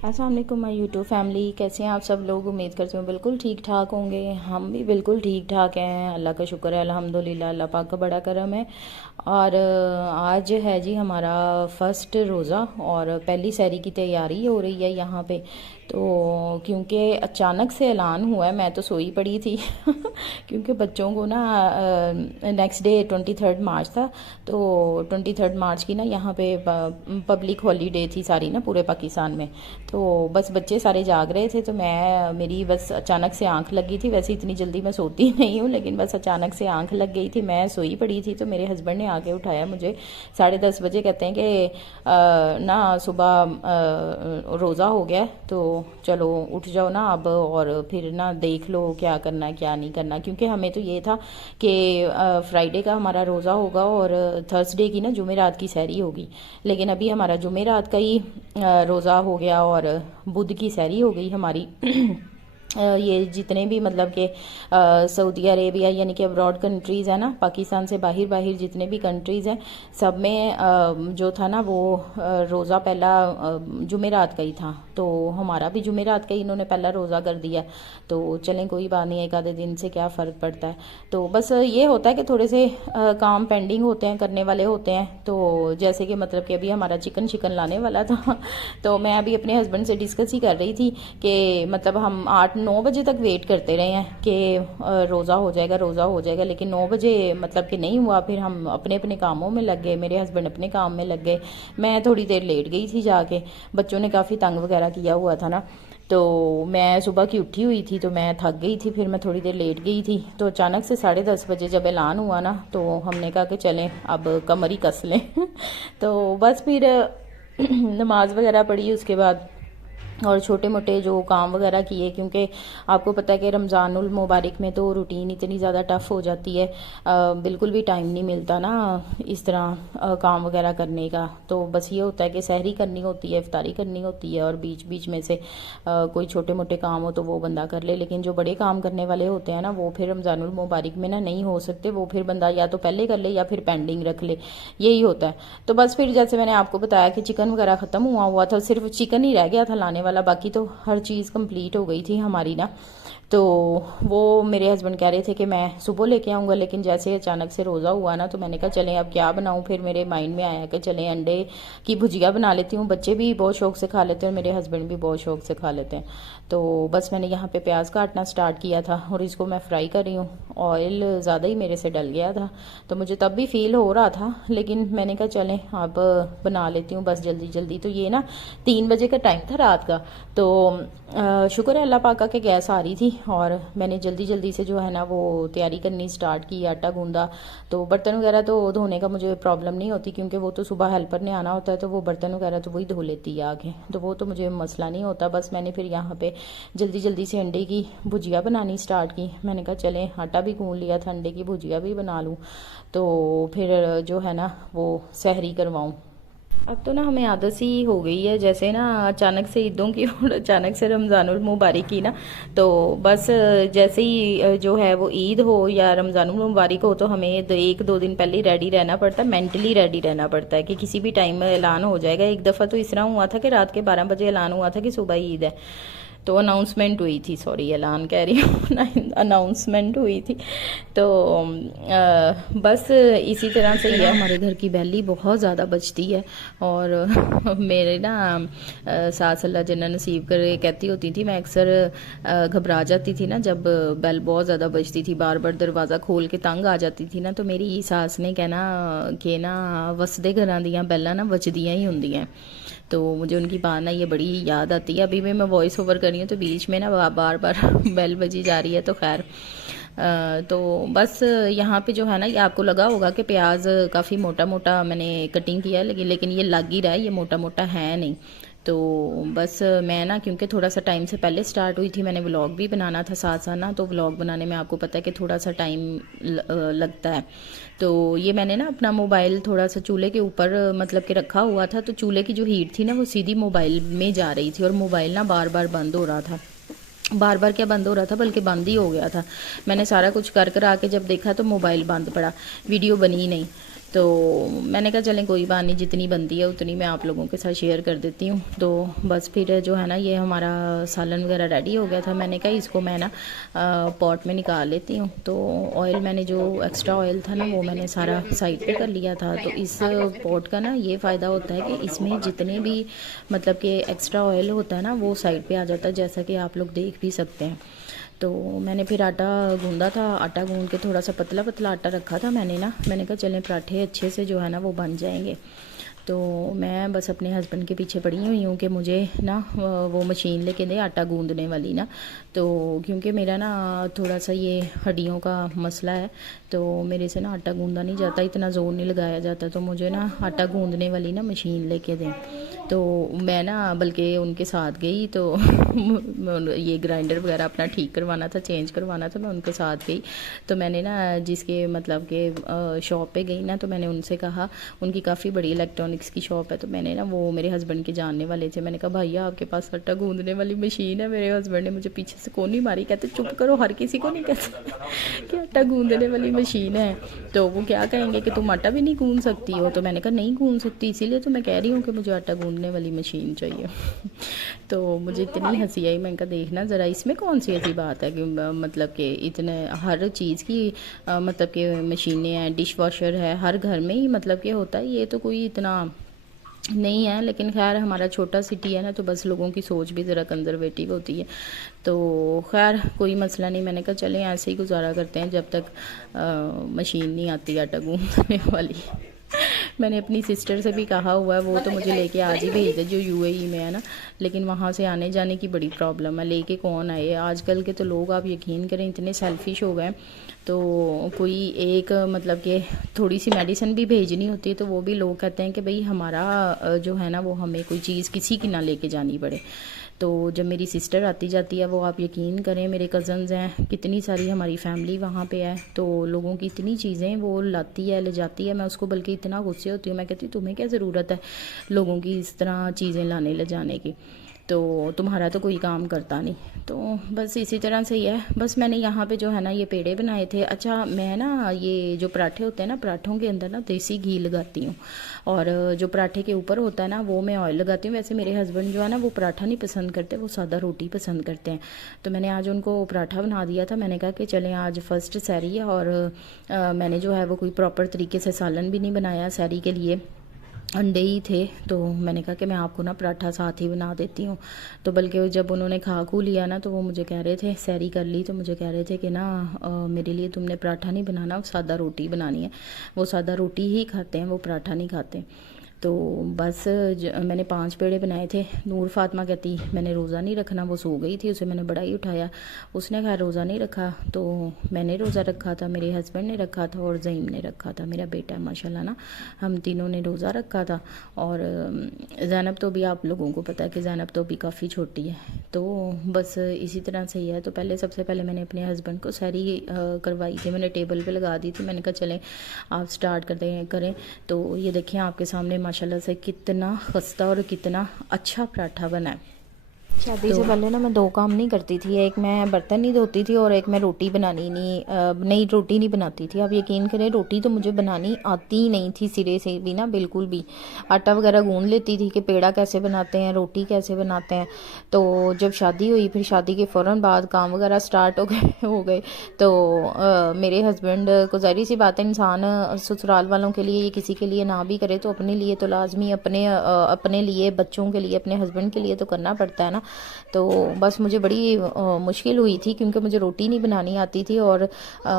अस्सलाम वालेकुम my YouTube family, कैसे हैं आप सब लोग। उम्मीद करती हूँ बिल्कुल ठीक ठाक होंगे। हम भी बिल्कुल ठीक ठाक हैं, अल्लाह का शुक्र है, अल्हम्दुलिल्लाह, अल्लाह पाक का बड़ा करम है। और आज है जी हमारा फर्स्ट रोज़ा और पहली सहरी की तैयारी हो रही है यहाँ पे। तो क्योंकि अचानक से ऐलान हुआ है, मैं तो सोई पड़ी थी क्योंकि बच्चों को ना नेक्स्ट डे 23 मार्च था। तो 23 मार्च की ना यहाँ पे पब्लिक हॉलीडे थी सारी ना पूरे पाकिस्तान में। तो बस बच्चे सारे जाग रहे थे, तो मेरी बस अचानक से आंख लगी थी। वैसे इतनी जल्दी मैं सोती नहीं हूँ, लेकिन बस अचानक से आंख लग गई थी, मैं सोई पड़ी थी। तो मेरे हस्बैंड ने आके उठाया मुझे 10:30 बजे, कहते हैं कि ना सुबह रोज़ा हो गया है, तो चलो उठ जाओ ना अब, और फिर ना देख लो क्या करना है क्या नहीं करना। क्योंकि हमें तो ये था कि फ्राइडे का हमारा रोज़ा होगा और थर्सडे की ना जुमेरात की सहरी होगी। लेकिन अभी हमारा जुमेरात का ही रोज़ा हो गया और बुध की सहरी हो गई हमारी ये जितने भी मतलब कि सऊदी अरेबिया यानी कि अब्रॉड कंट्रीज़ है ना, पाकिस्तान से बाहर बाहर जितने भी कंट्रीज़ हैं, सब में जो था ना वो रोज़ा पहला जुमेरात का ही था। तो हमारा भी जुमेरात का ही इन्होंने पहला रोज़ा कर दिया। तो चलें कोई बात नहीं, एक आधे दिन से क्या फ़र्क पड़ता है। तो बस ये होता है कि थोड़े से काम पेंडिंग होते हैं, करने वाले होते हैं। तो जैसे कि मतलब कि अभी हमारा चिकन लाने वाला था तो मैं अभी अपने हस्बैंड से डिस्कस ही कर रही थी कि मतलब हम 8-9 बजे तक वेट करते रहे हैं कि रोज़ा हो जाएगा रोज़ा हो जाएगा, लेकिन 9 बजे मतलब कि नहीं हुआ। फिर हम अपने अपने कामों में लग गए, मेरे हस्बैंड अपने काम में लग गए, मैं थोड़ी देर लेट गई थी जाके। बच्चों ने काफ़ी तंग वगैरह किया हुआ था ना, तो मैं सुबह की उठी हुई थी, तो मैं थक गई थी, फिर मैं थोड़ी देर लेट गई थी। तो अचानक से 10:30 बजे जब ऐलान हुआ ना, तो हमने कहा कि चलें अब कमर ही कस लें तो बस फिर नमाज वगैरह पढ़ी उसके बाद, और छोटे मोटे जो काम वगैरह किए। क्योंकि आपको पता है कि रमज़ानुल मुबारक में तो रूटीन इतनी ज़्यादा टफ़ हो जाती है, बिल्कुल भी टाइम नहीं मिलता ना इस तरह काम वगैरह करने का। तो बस ये होता है कि सहरी करनी होती है, इफ्तारी करनी होती है, और बीच बीच में से कोई छोटे मोटे काम हो तो वो बंदा कर ले। लेकिन जो बड़े काम करने वाले होते हैं ना, वो फिर रमज़ानुल मुबारक में ना नहीं हो सकते, वो फिर बंदा या तो पहले कर ले या फिर पेंडिंग रख ले, यही होता है। तो बस फिर जैसे मैंने आपको बताया कि चिकन वगैरह ख़त्म हुआ था, सिर्फ चिकन ही रह गया था लाने वाला, बाकी तो हर चीज़ कंप्लीट हो गई थी हमारी ना। तो वो मेरे हस्बैंड कह रहे थे कि मैं सुबह लेके आऊँगा, लेकिन जैसे अचानक से रोज़ा हुआ ना, तो मैंने कहा चलें अब क्या बनाऊँ। फिर मेरे माइंड में आया कि चलें अंडे की भुजिया बना लेती हूँ, बच्चे भी बहुत शौक से खा लेते हैं और मेरे हस्बैंड भी बहुत शौक से खा लेते हैं। तो बस मैंने यहाँ पे प्याज काटना स्टार्ट किया था और इसको मैं फ्राई कर रही हूँ। ऑयल ज़्यादा ही मेरे से डल गया था, तो मुझे तब भी फील हो रहा था, लेकिन मैंने कहा चलें अब बना लेती हूँ बस जल्दी जल्दी। तो ये ना 3 बजे का टाइम था रात का, तो शुक्र है अल्लाह पाक के गैस आ रही थी और मैंने जल्दी जल्दी से जो है ना वो तैयारी करनी स्टार्ट की, आटा गूंदा। तो बर्तन वगैरह तो धोने का मुझे प्रॉब्लम नहीं होती, क्योंकि वो तो सुबह हेल्पर ने आना होता है, तो वो बर्तन वगैरह तो वही धो लेती है आगे, तो वो तो मुझे मसला नहीं होता। बस मैंने फिर यहाँ पे जल्दी जल्दी से अंडे की भुजिया बनानी स्टार्ट की। मैंने कहा चलें आटा भी गूंद लिया था, अंडे की भुजिया भी बना लूँ, तो फिर जो है ना वो सहरी करवाऊँ। अब तो ना हमें आदत सी हो गई है, जैसे ना अचानक से ईदों की और अचानक से रमज़ानुल मुबारक की ना, तो बस जैसे ही जो है वो ईद हो या रमज़ानुल मुबारक हो, तो हमें 1-2 दिन पहले ही रेडी रहना पड़ता है, मेंटली रेडी रहना पड़ता है कि किसी भी टाइम में ऐलान हो जाएगा। एक दफ़ा तो इस तरह हुआ था कि रात के 12 बजे ऐलान हुआ था कि सुबह ईद है, तो अनाउंसमेंट हुई थी, सॉरी ऐलान कह रही हूँ अनाउंसमेंट हुई थी। तो बस इसी तरह से ये हमारे घर की बैली बहुत ज़्यादा बजती है। और मेरे ना सास अल्लाह जन्नत नसीब करे कहती होती थी, मैं अक्सर घबरा जाती थी ना जब बेल बहुत ज़्यादा बजती थी, बार बार दरवाज़ा खोल के तंग आ जाती थी ना, तो मेरी सास ने कहना कि ना वसदे घरां दियां बैलां ना वजदियां ही होंदियां। तो मुझे उनकी बात ना ये बड़ी याद आती है। अभी भी मैं वॉइस ओवर कर रही हूँ तो बीच में ना बार बार बेल बजी जा रही है, तो खैर तो बस यहाँ पे जो है ना, ये आपको लगा होगा कि प्याज काफ़ी मोटा मोटा मैंने कटिंग किया है, लेकिन ये लग ही रहा है, ये मोटा मोटा है नहीं। तो बस मैं ना क्योंकि थोड़ा सा टाइम से पहले स्टार्ट हुई थी, मैंने व्लॉग भी बनाना था साथ साथ ना, तो व्लॉग बनाने में आपको पता है कि थोड़ा सा टाइम लगता है। तो ये मैंने ना अपना मोबाइल थोड़ा सा चूल्हे के ऊपर मतलब कि रखा हुआ था, तो चूल्हे की जो हीट थी ना वो सीधी मोबाइल में जा रही थी, और मोबाइल ना बार बार बंद हो रहा था, बार बार क्या बंद हो रहा था बल्कि बंद ही हो गया था। मैंने सारा कुछ कर कर आके जब देखा तो मोबाइल बंद पड़ा, वीडियो बनी ही नहीं। तो मैंने कहा चलें कोई बात नहीं, जितनी बनती है उतनी मैं आप लोगों के साथ शेयर कर देती हूँ। तो बस फिर जो है ना ये हमारा सालन वगैरह रेडी हो गया था। मैंने कहा इसको मैं ना पॉट में निकाल लेती हूँ। तो ऑयल मैंने जो एक्स्ट्रा ऑयल था ना वो मैंने सारा साइड पे कर लिया था। तो इस पॉट का ना ये फ़ायदा होता है कि इसमें जितने भी मतलब कि एक्स्ट्रा ऑयल होता है ना वो साइड पे आ जाता है, जैसा कि आप लोग देख भी सकते हैं। तो मैंने फिर आटा गूंदा था, आटा गूंद के थोड़ा सा पतला पतला आटा रखा था मैंने कहा चलें पराठे अच्छे से जो है ना वो बन जाएंगे। तो मैं बस अपने हस्बैंड के पीछे पड़ी हुई हूँ कि मुझे ना वो मशीन लेके दे आटा गूंदने वाली ना। तो क्योंकि मेरा ना थोड़ा सा ये हड्डियों का मसला है, तो मेरे से ना आटा गूंदा नहीं जाता, इतना ज़ोर नहीं लगाया जाता। तो मुझे ना आटा गूंदने वाली ना मशीन लेके दें। तो मैं ना बल्कि उनके साथ गई। तो ये ग्राइंडर वगैरह अपना ठीक करवाना था, चेंज करवाना था, मैं उनके साथ गई। तो मैंने ना जिसके मतलब के शॉप पे गई ना, तो मैंने उनसे कहा, उनकी काफ़ी बड़ी इलेक्ट्रॉनिक्स की शॉप है। तो मैंने ना वो मेरे हस्बैंड के जानने वाले थे, मैंने कहा भैया आपके पास आटा गूंदने वाली मशीन है? मेरे हस्बैंड ने मुझे पीछे से कोनी मारी, कहते चुप करो, हर किसी को नहीं कहते कि आटा गूंदने वाली मशीन है। तो वो क्या कहेंगे कि तुम आटा भी नहीं गूंद सकती हो? तो मैंने कहा नहीं गूंद सकती, इसीलिए तो मैं कह रही हूँ कि मुझे आटा गूंदने वाली मशीन चाहिए। तो मुझे इतनी हंसी आई, मैंने कहा देखना ज़रा इसमें कौन सी ऐसी बात है कि मतलब कि इतने हर चीज़ की मतलब कि मशीनें हैं, डिश वॉशर है, हर घर में ही मतलब कि होता है, ये तो कोई इतना नहीं है। लेकिन खैर हमारा छोटा सिटी है ना, तो बस लोगों की सोच भी ज़रा कंजर्वेटिव होती है। तो खैर कोई मसला नहीं, मैंने कहा चलें ऐसे ही गुजारा करते हैं जब तक मशीन नहीं आती आटा गूंदने वाली। मैंने अपनी सिस्टर से भी कहा हुआ है, वो तो मुझे लेके आज ही भेज दे, जो यूएई में है ना। लेकिन वहाँ से आने जाने की बड़ी प्रॉब्लम है, लेके कौन आए। आजकल के तो लोग आप यकीन करें इतने सेल्फिश हो गए। तो कोई एक मतलब कि थोड़ी सी मेडिसिन भी भेजनी होती है तो वो भी लोग कहते हैं कि भाई हमारा जो है ना वो हमें कोई चीज़ किसी की ना लेके जानी पड़े। तो जब मेरी सिस्टर आती जाती है, वो आप यकीन करें, मेरे कज़न्स हैं, कितनी सारी हमारी फैमिली वहाँ पे है, तो लोगों की इतनी चीज़ें वो लाती है ले जाती है। मैं उसको बल्कि इतना गुस्से होती हूँ, मैं कहती हूँ तुम्हें क्या ज़रूरत है लोगों की इस तरह चीज़ें लाने ले जाने की, तो तुम्हारा तो कोई काम करता नहीं। तो बस इसी तरह से ही है। बस मैंने यहाँ पे जो है ना ये पेड़े बनाए थे। अच्छा मैं ना ये जो पराठे होते हैं ना, पराठों के अंदर ना देसी घी लगाती हूँ, और जो पराठे के ऊपर होता है ना वो मैं ऑयल लगाती हूँ। वैसे मेरे हस्बैंड जो है ना वो पराठा नहीं पसंद करते, वो सादा रोटी पसंद करते हैं। तो मैंने आज उनको पराठा बना दिया था। मैंने कहा कि चलें आज फर्स्ट सैरी है, और मैंने जो है वो कोई प्रॉपर तरीके से सालन भी नहीं बनाया सैरी के लिए, अंडे ही थे। तो मैंने कहा कि मैं आपको ना पराठा साथ ही बना देती हूँ। तो बल्कि जब उन्होंने खा खू लिया ना, तो वो मुझे कह रहे थे, सैरी कर ली, तो मुझे कह रहे थे कि ना मेरे लिए तुमने पराठा नहीं बनाना, वो सादा रोटी बनानी है। वो सादा रोटी ही खाते हैं, वो पराठा नहीं खाते। तो बस मैंने 5 पेड़े बनाए थे। नूर फातिमा कहती मैंने रोज़ा नहीं रखना, वो सो गई थी, उसे मैंने बड़ा ही उठाया, उसने खैर रोज़ा नहीं रखा। तो मैंने रोज़ा रखा था, मेरे हस्बैंड ने रखा था, और ज़ईम ने रखा था, मेरा बेटा है माशाल्लाह ना, हम तीनों ने रोज़ा रखा था। और ज़ैनब तो भी आप लोगों को पता है कि ज़ैनब तो भी काफ़ी छोटी है। तो बस इसी तरह से ही है। तो पहले सबसे पहले मैंने अपने हस्बैंड को सैरी करवाई थी, मैंने टेबल पे लगा दी थी। मैंने कहा चलें आप स्टार्ट करते करें। तो ये देखिए आपके सामने माशाल्लाह से कितना खस्ता और कितना अच्छा पराठा बना है। शादी से पहले ना मैं 2 काम नहीं करती थी, एक मैं बर्तन नहीं धोती थी, और एक मैं रोटी बनानी नहीं रोटी नहीं बनाती थी। आप यकीन करें रोटी तो मुझे बनानी आती ही नहीं थी सिरे से भी ना, बिल्कुल भी। आटा वगैरह गूंद लेती थी कि पेड़ा कैसे बनाते हैं, रोटी कैसे बनाते हैं। तो जब शादी हुई, फिर शादी के फ़ौरन बाद काम वगैरह स्टार्ट हो गए। तो मेरे हस्बैंड को ज़ाहिर सी बात है, इंसान ससुराल वालों के लिए, ये किसी के लिए ना भी करे तो अपने लिए तो लाजमी, अपने लिए, बच्चों के लिए, अपने हस्बैंड के लिए तो करना पड़ता है ना। तो बस मुझे बड़ी मुश्किल हुई थी, क्योंकि मुझे रोटी नहीं बनानी आती थी, और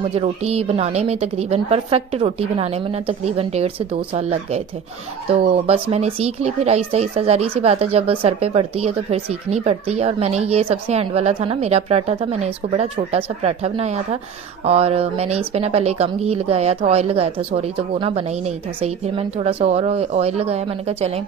मुझे रोटी बनाने में तकरीबन परफेक्ट रोटी बनाने में ना तकरीबन 1.5 से 2 साल लग गए थे। तो बस मैंने सीख ली, फिर आहिस्ता आहिस्ता, ज़ाहिर सी बात है जब सर पे पड़ती है तो फिर सीखनी पड़ती है। और मैंने ये सबसे एंड वाला था ना मेरा पराठा था, मैंने इसको बड़ा छोटा सा पराठा बनाया था, और मैंने इस पर ना पहले कम घी लगाया था, ऑयल लगाया था सॉरी, तो वो ना बना ही नहीं था सही। फिर मैंने थोड़ा सा और ऑयल लगाया, मैंने कहा चलें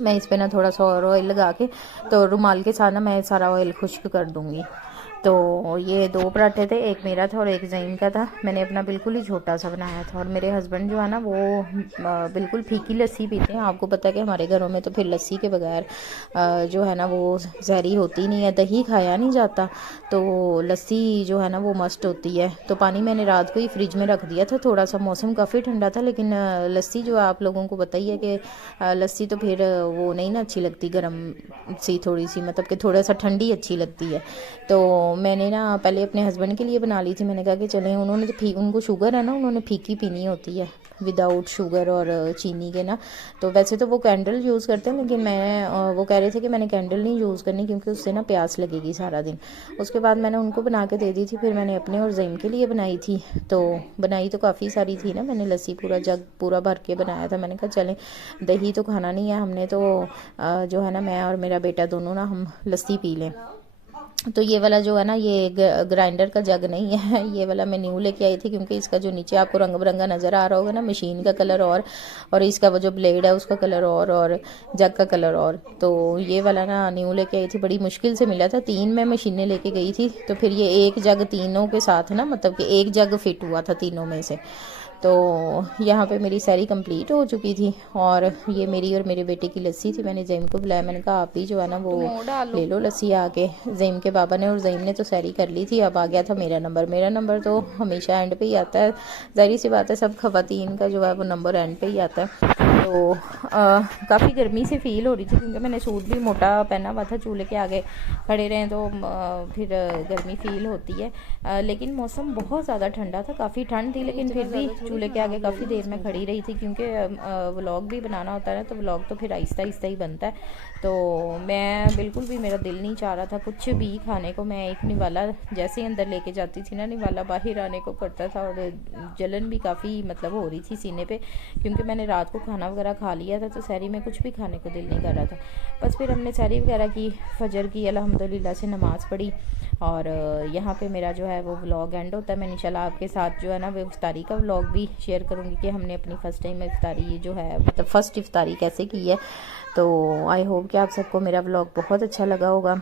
मैं इस पे ना थोड़ा सा और ऑयल लगा के, तो रुमाल के साथ ना मैं सारा ऑयल खुश्क कर दूंगी। तो ये 2 पराठे थे, एक मेरा था और एक ज़ईन का था। मैंने अपना बिल्कुल ही छोटा सा बनाया था। और मेरे हस्बैंड जो है ना वो बिल्कुल फीकी लस्सी पीते हैं। आपको पता है कि हमारे घरों में तो फिर लस्सी के बगैर जो है ना वो सहरी होती नहीं है, दही खाया नहीं जाता, तो लस्सी जो है ना वो मस्ट होती है। तो पानी मैंने रात को ही फ्रिज में रख दिया था, थोड़ा सा मौसम काफ़ी ठंडा था, लेकिन लस्सी जो आप लोगों को पता ही है कि लस्सी तो फिर वो नहीं ना अच्छी लगती गर्म सी, थोड़ी सी मतलब कि थोड़ा सा ठंडी अच्छी लगती है। तो मैंने ना पहले अपने हस्बैंड के लिए बना ली थी। मैंने कहा कि चलें, उन्होंने तो उनको शुगर है ना, उन्होंने फीकी पीनी होती है विदाउट शुगर और चीनी के ना। तो वैसे तो वो कैंडल यूज़ करते हैं, लेकिन मैं वो कह रहे थे कि मैंने कैंडल नहीं यूज़ करनी क्योंकि उससे ना प्यास लगेगी सारा दिन। उसके बाद मैंने उनको बना के दे दी थी। फिर मैंने अपने और ज़ईन के लिए बनाई थी। तो बनाई तो काफ़ी सारी थी ना, मैंने लस्सी पूरा जग पूरा भर के बनाया था। मैंने कहा चलें, दही तो खाना नहीं है हमने, तो जो है ना मैं और मेरा बेटा दोनों ना हम लस्सी पी लें। तो ये वाला जो है ना ये ग्राइंडर का जग नहीं है, ये वाला मैं न्यू लेके आई थी, क्योंकि इसका जो नीचे आपको रंग बिरंगा नज़र आ रहा होगा ना, मशीन का कलर और इसका वो जो ब्लेड है उसका कलर और जग का कलर और। तो ये वाला ना न्यू लेके आई थी, बड़ी मुश्किल से मिला था। 3 मैं मशीनें लेके गई थी, तो फिर ये एक जग तीनों के साथ ना, मतलब कि एक जग फिट हुआ था तीनों में से। तो यहाँ पे मेरी सारी कंप्लीट हो चुकी थी। और ये मेरी और मेरे बेटे की लस्सी थी। मैंने ज़ईम को बुलाया, मैंने कहा आप भी जो है ना वो ले लो लस्सी आके। ज़ईम के बाबा ने और ज़ईम ने तो सैरी कर ली थी, अब आ गया था मेरा नंबर। मेरा नंबर तो हमेशा एंड पे ही आता है, ज़ाहिर सी बात है, सब खवातीन का जो है वो नंबर एंड पे ही आता है। तो काफ़ी गर्मी से फील हो रही थी, क्योंकि मैंने सूट भी मोटा पहना हुआ था। चूल्हे के आगे खड़े रहें तो फिर गर्मी फील होती है। लेकिन मौसम बहुत ज़्यादा ठंडा था, काफ़ी ठंड थी, लेकिन फिर भी चूल्हे के आगे काफ़ी देर में खड़ी रही थी, क्योंकि व्लॉग भी बनाना होता है ना, तो व्लॉग तो फिर आहिस्ता आहिस्ता ही बनता है। तो मैं बिल्कुल भी, मेरा दिल नहीं चाह रहा था कुछ भी खाने को। मैं एक निवाला जैसे ही अंदर लेके जाती थी ना, निवाला बाहर आने को करता था, और जलन भी काफ़ी मतलब हो रही थी सीने पे, क्योंकि मैंने रात को खाना वगैरह खा लिया था, तो सहरी में कुछ भी खाने को दिल नहीं कर रहा था। बस फिर हमने सहरी वगैरह की, फजर की अल्हम्दुलिल्लाह से नमाज़ पढ़ी। और यहाँ पे मेरा जो है वो व्लॉग एंड होता है। मैं इंशाल्लाह आपके साथ जो है ना वो इफ्तारी का व्लॉग भी शेयर करूँगी कि हमने अपनी फ़र्स्ट टाइम इफ्तारी जो है, मतलब फ़र्स्ट इफ्तारी कैसे की है। तो आई होप कि आप सबको मेरा व्लॉग बहुत अच्छा लगा होगा।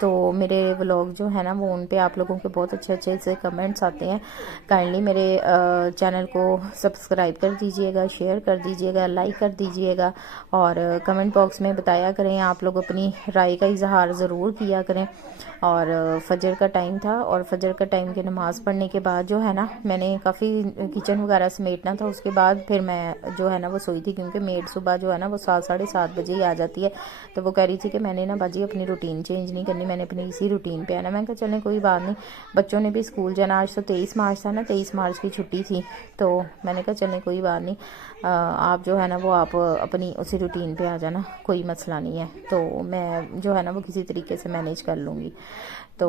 तो मेरे व्लॉग जो है ना वो उन पे आप लोगों के बहुत अच्छे अच्छे से कमेंट्स आते हैं। काइंडली मेरे चैनल को सब्सक्राइब कर दीजिएगा, शेयर कर दीजिएगा, लाइक कर दीजिएगा, और कमेंट बॉक्स में बताया करें, आप लोग अपनी राय का इजहार ज़रूर किया करें। और फजर का टाइम था, और फजर का टाइम की नमाज़ पढ़ने के बाद जो है ना मैंने काफ़ी किचन वगैरह समेटना था। उसके बाद फिर मैं जो है ना वो सोई थी, क्योंकि मेड सुबह जो है ना वो 7 साढ़े 7 बजे ही आ जाती है। तो वो कह रही थी कि मैंने ना बाजी अपनी रूटीन चेंज नहीं करनी, मैंने अपनी इसी रूटीन पे आना। मैं कहा चलें कोई बात नहीं, बच्चों ने भी स्कूल जाना। आज तो 23 मार्च था ना, 23 मार्च की छुट्टी थी, तो मैंने कहा चलें कोई बात नहीं, आप जो है ना वो आप अपनी उसी रूटीन पे आ जाना, कोई मसला नहीं है। तो मैं जो है ना वो किसी तरीके से मैनेज कर लूँगी। तो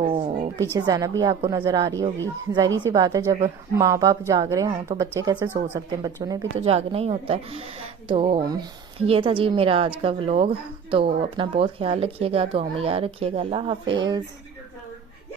पीछे ज़ैनब भी आपको नज़र आ रही होगी। ज़ाहिर सी बात है, जब माँ बाप जाग रहे हों तो बच्चे कैसे सो सकते हैं, बच्चों ने भी तो जागना ही होता है। तो ये था जी मेरा आज का व्लॉग। तो अपना बहुत ख्याल रखिएगा, दुआ में याद रखिएगा। अल्लाह हाफिज़।